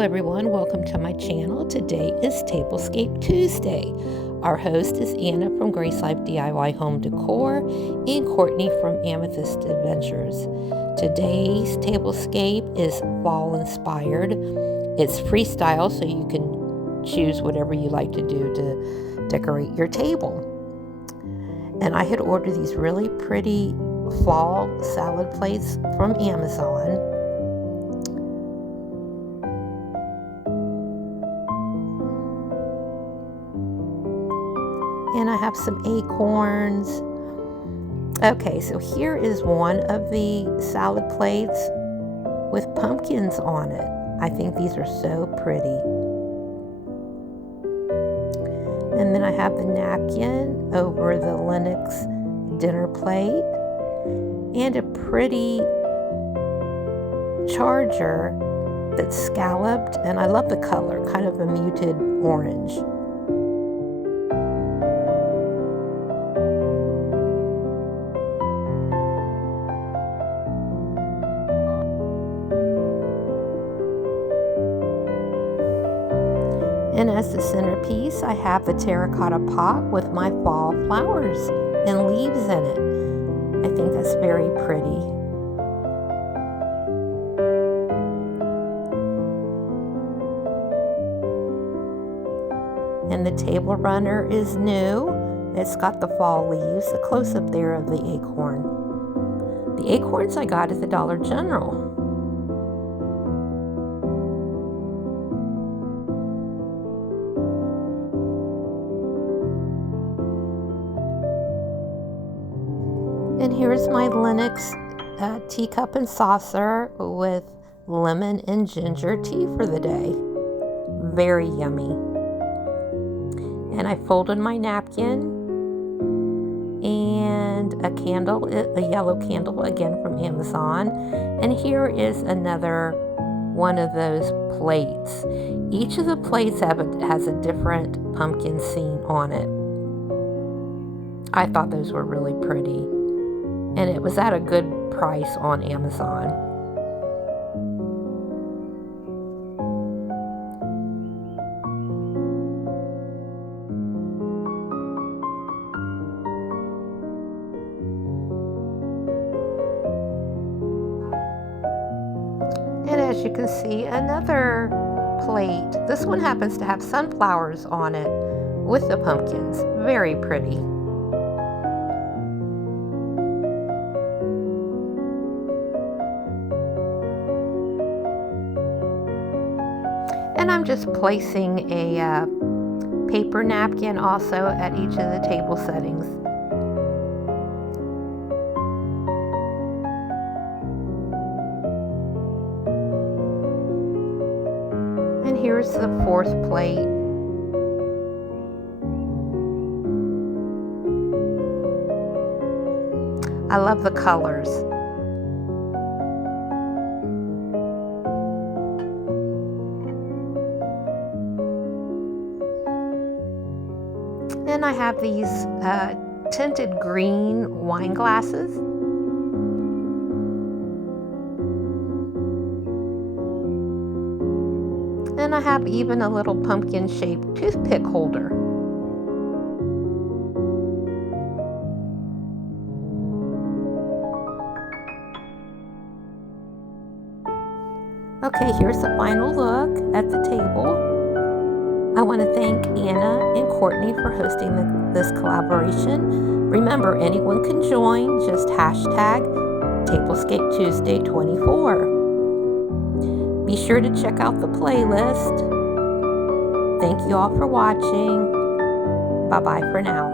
everyone, welcome to my channel. Today is Tablescape Tuesday. Our host is Anna from Grace Life DIY Home Decor and Courtney from Amethyst Adventures. Today's Tablescape is fall inspired. It's freestyle, so you can choose whatever you like to do to decorate your table. And I had ordered these really pretty fall salad plates from Amazon. And I have some acorns. Okay, so here is one of the salad plates with pumpkins on it. I think these are so pretty. And then I have the napkin over the Lenox dinner plate and a pretty charger that's scalloped, and I love the color, kind of a muted orange. And as the centerpiece, I have the terracotta pot with my fall flowers and leaves in it. I think that's very pretty. And the table runner is new. It's got the fall leaves, a close-up there of the acorn. The acorns I got at the Dollar General. And here's my Lenox teacup and saucer with lemon and ginger tea for the day. Very yummy. And I folded my napkin and a candle, a yellow candle, again from Amazon. And here is another one of those plates. Each of the plates has a different pumpkin scene on it. I thought those were really pretty. And it was at a good price on Amazon. And as you can see, another plate. This one happens to have sunflowers on it with the pumpkins. Very pretty. And I'm just placing a paper napkin also at each of the table settings. And here's the fourth plate. I love the colors. And I have these tinted green wine glasses. And I have even a little pumpkin-shaped toothpick holder. Okay, here's the final look at the table. I want to thank Anna and Courtney for hosting this collaboration. Remember, anyone can join. Just hashtag Tablescape Tuesday 24. Be sure to check out the playlist. Thank you all for watching. Bye-bye for now.